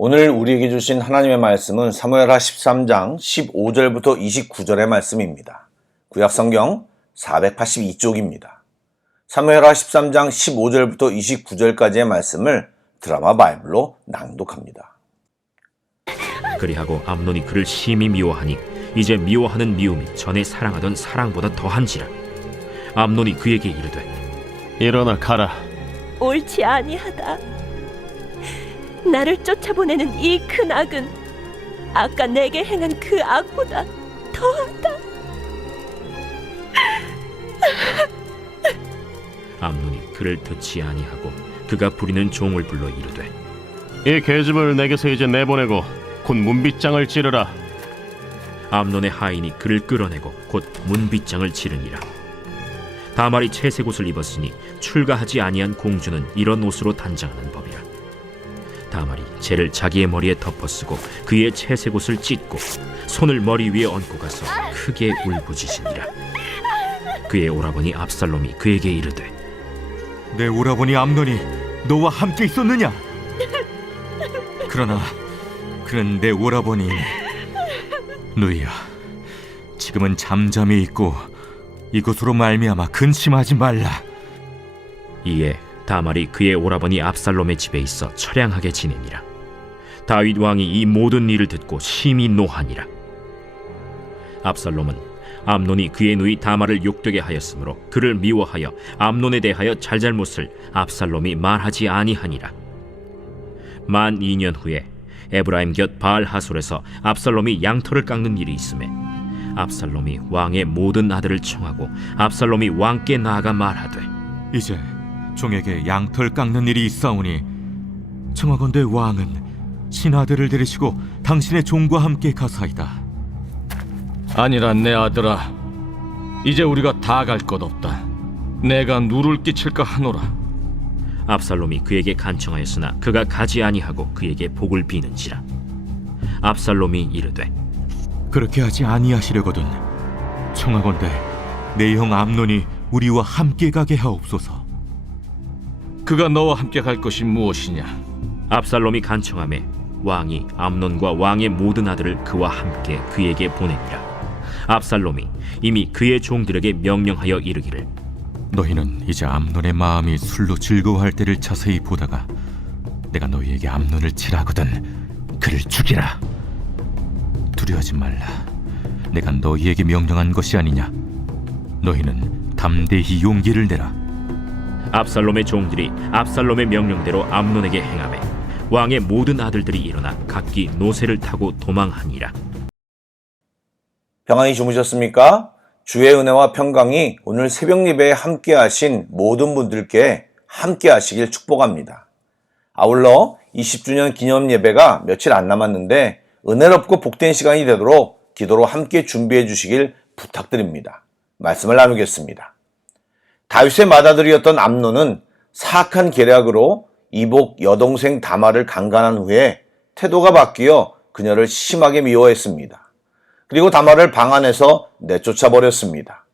오늘 우리에게 주신 하나님의 말씀은 사무엘하 13장 15절부터 29절의 말씀입니다. 구약성경 482쪽입니다. 사무엘하 13장 15절부터 29절까지의 말씀을 드라마 바이블로 낭독합니다. 그리하고 암논이 그를 심히 미워하니 이제 미워하는 미움이 전에 사랑하던 사랑보다 더한지라. 암논이 그에게 이르되 일어나 가라. 옳지 아니하다. 나를 쫓아보내는 이 큰 악은 아까 내게 행한 그 악보다 더하다. 암논이 그를 듣지 아니하고 그가 부리는 종을 불러 이르되 이 계집을 내게서 이제 내보내고 곧 문빗장을 찌르라. 암논의 하인이 그를 끌어내고 곧 문빗장을 치르니라. 다말이 채색 옷을 입었으니 출가하지 아니한 공주는 이런 옷으로 단장하는 법이라. 다말이 재를 자기의 머리에 덮어쓰고 그의 채색 옷을 찢고 손을 머리 위에 얹고 가서 크게 울부짖으니라. 그의 오라버니 압살롬이 그에게 이르되 내 오라버니 암논이 너와 함께 있었느냐? 그러나 그는 내 오라버니. 누이야, 지금은 잠잠히 있고 이것으로 말미암아 근심하지 말라. 이에 다말이 그의 오라버니 압살롬의 집에 있어 처량하게 지내니라. 다윗 왕이 이 모든 일을 듣고 심히 노하니라. 압살롬은 암논이 그의 누이 다말을 욕되게 하였으므로 그를 미워하여 암논에 대하여 잘잘못을 압살롬이 말하지 아니하니라. 만 2년 후에 에브라임 곁 바알 하솔에서 압살롬이 양털을 깎는 일이 있음에 압살롬이 왕의 모든 아들을 청하고 압살롬이 왕께 나아가 말하되 이제 종에게 양털 깎는 일이 있사오니 청하건대 왕은 신하들을 데리시고 당신의 종과 함께 가사이다. 아니라 내 아들아, 이제 우리가 다 갈 것 없다. 내가 누를 끼칠까 하노라. 압살롬이 그에게 간청하였으나 그가 가지 아니하고 그에게 복을 비는지라. 압살롬이 이르되 그렇게 하지 아니하시려거든 청하건대 내 형 암논이 우리와 함께 가게 하옵소서. 그가 너와 함께 갈 것이 무엇이냐? 압살롬이 간청하매 왕이 암논과 왕의 모든 아들을 그와 함께 그에게 보내니라. 압살롬이 이미 그의 종들에게 명령하여 이르기를 너희는 이제 암논의 마음이 술로 즐거워할 때를 자세히 보다가 내가 너희에게 암논을 칠하거든 그를 죽이라. 두려워하지 말라. 내가 너희에게 명령한 것이 아니냐. 너희는 담대히 용기를 내라. 압살롬의 종들이 압살롬의 명령대로 암논에게 행하매 왕의 모든 아들들이 일어나 각기 노새를 타고 도망하니라. 평안히 주무셨습니까? 주의 은혜와 평강이 오늘 새벽 예배에 함께 하신 모든 분들께 함께 하시길 축복합니다. 아울러 20주년 기념 예배가 며칠 안 남았는데 은혜롭고 복된 시간이 되도록 기도로 함께 준비해 주시길 부탁드립니다. 말씀을 나누겠습니다. 다윗의 맏아들이었던 암논은 사악한 계략으로 이복 여동생 다말을 강간한 후에 태도가 바뀌어 그녀를 심하게 미워했습니다. 그리고 다말을 방 안에서 내쫓아 버렸습니다.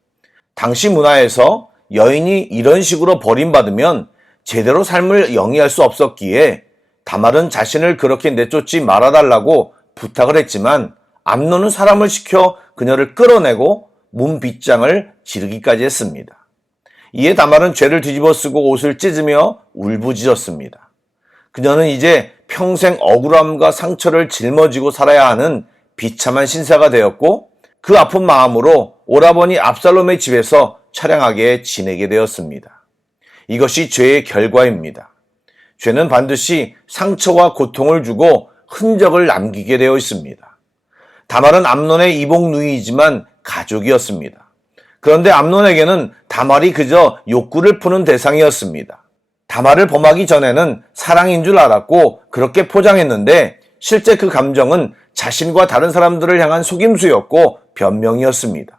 당시 문화에서 여인이 이런 식으로 버림받으면 제대로 삶을 영위할 수 없었기에 다말은 자신을 그렇게 내쫓지 말아달라고 부탁을 했지만 암논은 사람을 시켜 그녀를 끌어내고 문빗장을 지르기까지 했습니다. 이에 다말은 죄를 뒤집어 쓰고 옷을 찢으며 울부짖었습니다. 그녀는 이제 평생 억울함과 상처를 짊어지고 살아야 하는 비참한 신사가 되었고 그 아픈 마음으로 오라버니 압살롬의 집에서 처량하게 지내게 되었습니다. 이것이 죄의 결과입니다. 죄는 반드시 상처와 고통을 주고 흔적을 남기게 되어 있습니다. 다말은 암논의 이복 누이이지만 가족이었습니다. 그런데 암논에게는 다말이 그저 욕구를 푸는 대상이었습니다. 다말을 범하기 전에는 사랑인 줄 알았고 그렇게 포장했는데 실제 그 감정은 자신과 다른 사람들을 향한 속임수였고 변명이었습니다.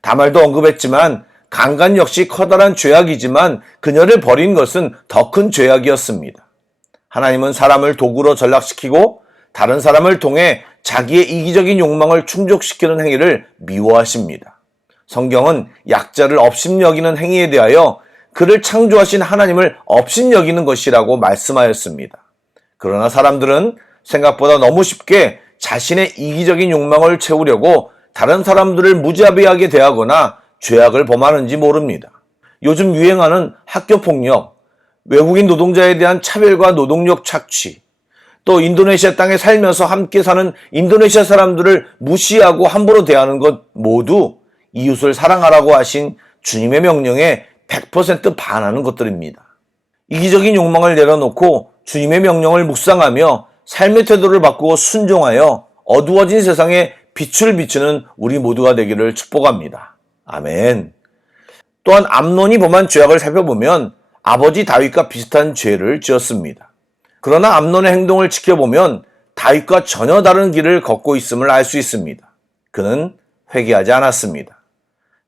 다말도 언급했지만 강간 역시 커다란 죄악이지만 그녀를 버린 것은 더 큰 죄악이었습니다. 하나님은 사람을 도구로 전락시키고 다른 사람을 통해 자기의 이기적인 욕망을 충족시키는 행위를 미워하십니다. 성경은 약자를 업신여기는 행위에 대하여 그를 창조하신 하나님을 업신여기는 것이라고 말씀하였습니다. 그러나 사람들은 생각보다 너무 쉽게 자신의 이기적인 욕망을 채우려고 다른 사람들을 무자비하게 대하거나 죄악을 범하는지 모릅니다. 요즘 유행하는 학교폭력, 외국인 노동자에 대한 차별과 노동력 착취, 또 인도네시아 땅에 살면서 함께 사는 인도네시아 사람들을 무시하고 함부로 대하는 것 모두 이웃을 사랑하라고 하신 주님의 명령에 100% 반하는 것들입니다. 이기적인 욕망을 내려놓고 주님의 명령을 묵상하며 삶의 태도를 바꾸고 순종하여 어두워진 세상에 빛을 비추는 우리 모두가 되기를 축복합니다. 아멘. 또한 암논이 범한 죄악을 살펴보면 아버지 다윗과 비슷한 죄를 지었습니다. 그러나 암논의 행동을 지켜보면 다윗과 전혀 다른 길을 걷고 있음을 알 수 있습니다. 그는 회개하지 않았습니다.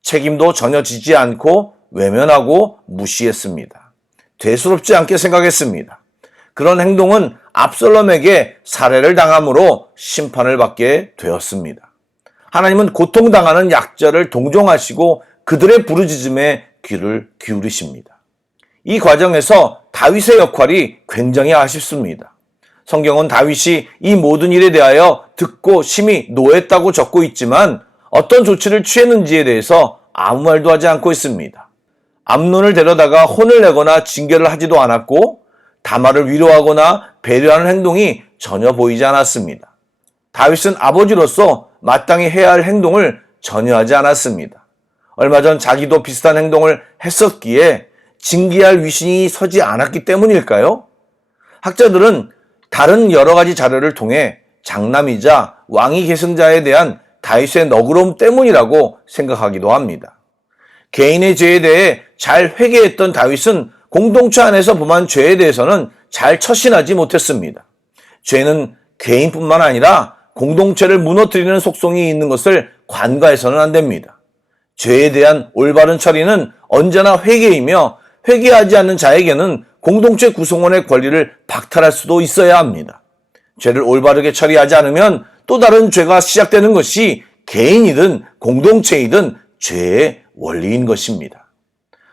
책임도 전혀 지지 않고 외면하고 무시했습니다. 대수롭지 않게 생각했습니다. 그런 행동은 압살롬에게 살해를 당함으로 심판을 받게 되었습니다. 하나님은 고통당하는 약자를 동정하시고 그들의 부르짖음에 귀를 기울이십니다. 이 과정에서 다윗의 역할이 굉장히 아쉽습니다. 성경은 다윗이 이 모든 일에 대하여 듣고 심히 노했다고 적고 있지만 어떤 조치를 취했는지에 대해서 아무 말도 하지 않고 있습니다. 암논을 데려다가 혼을 내거나 징계를 하지도 않았고 다말을 위로하거나 배려하는 행동이 전혀 보이지 않았습니다. 다윗은 아버지로서 마땅히 해야 할 행동을 전혀 하지 않았습니다. 얼마 전 자기도 비슷한 행동을 했었기에 징계할 위신이 서지 않았기 때문일까요? 학자들은 다른 여러 가지 자료를 통해 장남이자 왕위 계승자에 대한 다윗의 너그러움 때문이라고 생각하기도 합니다. 개인의 죄에 대해 잘 회개했던 다윗은 공동체 안에서 범한 죄에 대해서는 잘 처신하지 못했습니다. 죄는 개인뿐만 아니라 공동체를 무너뜨리는 속성이 있는 것을 간과해서는 안 됩니다. 죄에 대한 올바른 처리는 언제나 회개이며 회개하지 않는 자에게는 공동체 구성원의 권리를 박탈할 수도 있어야 합니다. 죄를 올바르게 처리하지 않으면 또 다른 죄가 시작되는 것이 개인이든 공동체이든 죄의 원리인 것입니다.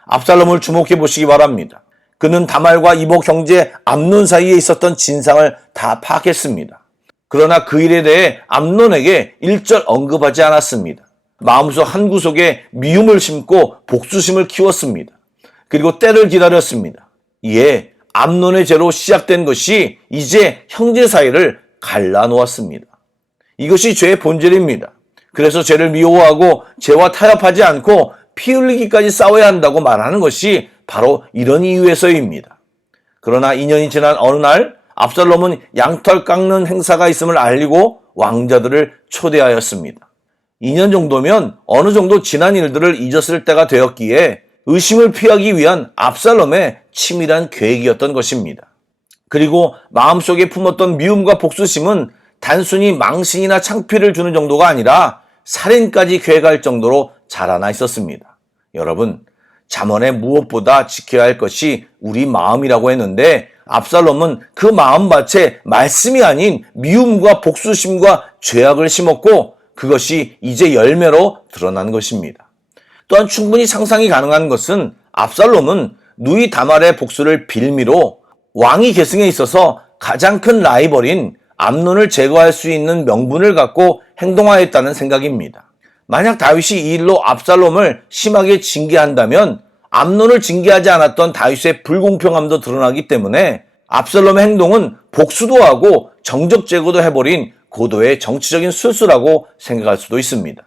압살롬을 주목해 보시기 바랍니다. 그는 다말과 이복 형제 암논 사이에 있었던 진상을 다 파악했습니다. 그러나 그 일에 대해 암논에게 일절 언급하지 않았습니다. 마음속 한구석에 미움을 심고 복수심을 키웠습니다. 그리고 때를 기다렸습니다. 이에 암논의 죄로 시작된 것이 이제 형제 사이를 갈라놓았습니다. 이것이 죄의 본질입니다. 그래서 죄를 미워하고 죄와 타협하지 않고 피 흘리기까지 싸워야 한다고 말하는 것이 바로 이런 이유에서입니다. 그러나 2년이 지난 어느 날 압살롬은 양털 깎는 행사가 있음을 알리고 왕자들을 초대하였습니다. 2년 정도면 어느 정도 지난 일들을 잊었을 때가 되었기에 의심을 피하기 위한 압살롬의 치밀한 계획이었던 것입니다. 그리고 마음속에 품었던 미움과 복수심은 단순히 망신이나 창피를 주는 정도가 아니라 살인까지 계획할 정도로 자라나 있었습니다. 여러분, 잠언에 무엇보다 지켜야 할 것이 우리 마음이라고 했는데 압살롬은 그 마음밭에 말씀이 아닌 미움과 복수심과 죄악을 심었고 그것이 이제 열매로 드러난 것입니다. 또한 충분히 상상이 가능한 것은 압살롬은 누이 다말의 복수를 빌미로 왕위 계승에 있어서 가장 큰 라이벌인 암논을 제거할 수 있는 명분을 갖고 행동하였다는 생각입니다. 만약 다윗이 이 일로 압살롬을 심하게 징계한다면 암논을 징계하지 않았던 다윗의 불공평함도 드러나기 때문에 압살롬의 행동은 복수도 하고 정적 제거도 해버린 고도의 정치적인 술수라고 생각할 수도 있습니다.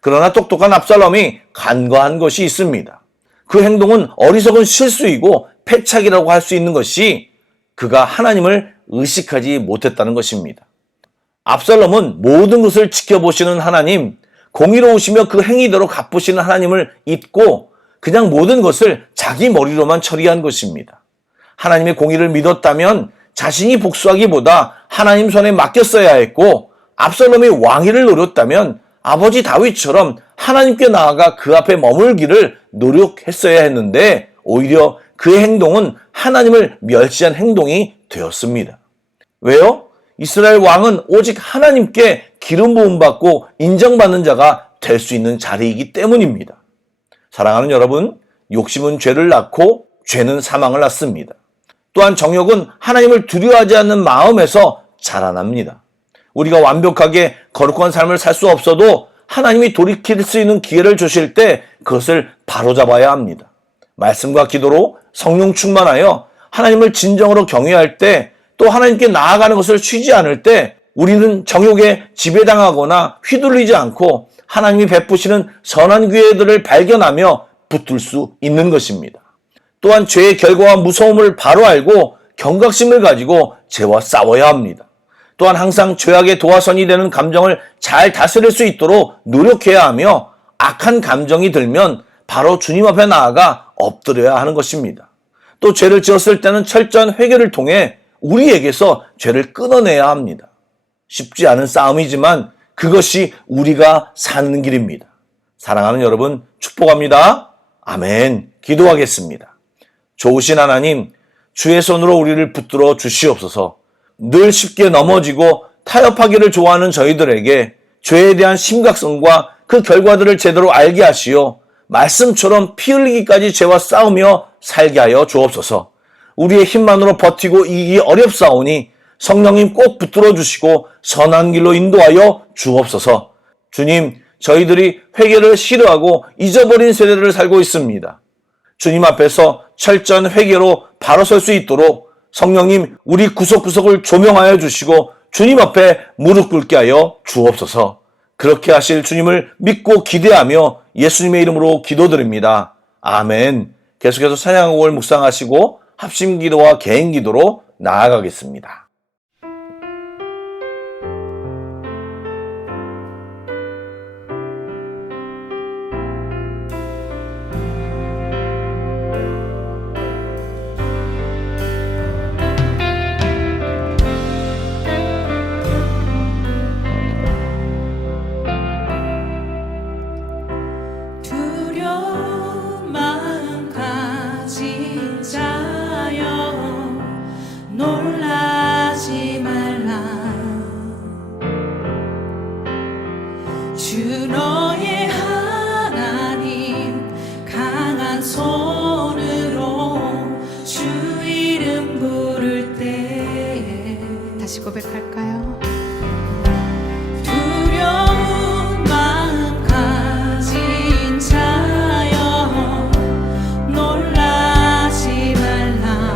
그러나 똑똑한 압살롬이 간과한 것이 있습니다. 그 행동은 어리석은 실수이고 패착이라고 할 수 있는 것이 그가 하나님을 의식하지 못했다는 것입니다. 압살롬은 모든 것을 지켜보시는 하나님, 공의로우시며 그 행위대로 갚으시는 하나님을 잊고 그냥 모든 것을 자기 머리로만 처리한 것입니다. 하나님의 공의를 믿었다면 자신이 복수하기보다 하나님 손에 맡겼어야 했고, 압살롬이 왕위를 노렸다면 아버지 다윗처럼 하나님께 나아가 그 앞에 머물기를 노력했어야 했는데 오히려 그의 행동은 하나님을 멸시한 행동이 되었습니다. 왜요? 이스라엘 왕은 오직 하나님께 기름 부음 받고 인정받는 자가 될 수 있는 자리이기 때문입니다. 사랑하는 여러분, 욕심은 죄를 낳고 죄는 사망을 낳습니다. 또한 정욕은 하나님을 두려워하지 않는 마음에서 자라납니다. 우리가 완벽하게 거룩한 삶을 살 수 없어도 하나님이 돌이킬 수 있는 기회를 주실 때 그것을 바로잡아야 합니다. 말씀과 기도로 성령 충만하여 하나님을 진정으로 경외할 때, 또 하나님께 나아가는 것을 쉬지 않을 때 우리는 정욕에 지배당하거나 휘둘리지 않고 하나님이 베푸시는 선한 기회들을 발견하며 붙들 수 있는 것입니다. 또한 죄의 결과와 무서움을 바로 알고 경각심을 가지고 죄와 싸워야 합니다. 또한 항상 죄악의 도화선이 되는 감정을 잘 다스릴 수 있도록 노력해야 하며, 악한 감정이 들면 바로 주님 앞에 나아가 엎드려야 하는 것입니다. 또 죄를 지었을 때는 철저한 회개를 통해 우리에게서 죄를 끊어내야 합니다. 쉽지 않은 싸움이지만 그것이 우리가 사는 길입니다. 사랑하는 여러분, 축복합니다. 아멘. 기도하겠습니다. 좋으신 하나님, 주의 손으로 우리를 붙들어 주시옵소서. 늘 쉽게 넘어지고 타협하기를 좋아하는 저희들에게 죄에 대한 심각성과 그 결과들을 제대로 알게 하시어 말씀처럼 피 흘리기까지 죄와 싸우며 살게 하여 주옵소서. 우리의 힘만으로 버티고 이기기 어렵사오니 성령님 꼭 붙들어 주시고 선한 길로 인도하여 주옵소서. 주님, 저희들이 회개를 싫어하고 잊어버린 세대를 살고 있습니다. 주님 앞에서 철저한 회개로 바로 설 수 있도록 성령님, 우리 구석구석을 조명하여 주시고 주님 앞에 무릎 꿇게 하여 주옵소서. 그렇게 하실 주님을 믿고 기대하며 예수님의 이름으로 기도드립니다. 아멘. 계속해서 찬양곡을 묵상하시고 합심기도와 개인기도로 나아가겠습니다. 두려운 마음 가진 자여 놀라지 말라. 주 너의 하나님 강한 손으로 주 이름 부를 때 다시 고백할까요? 두려운 마음 가진 자여 놀라지 말라.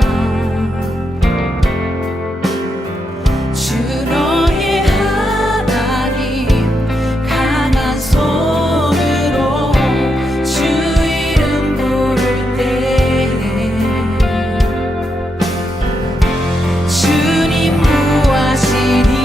주 너의 하나님 강한 손으로 주 이름 부를 때 주님 구하시니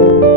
주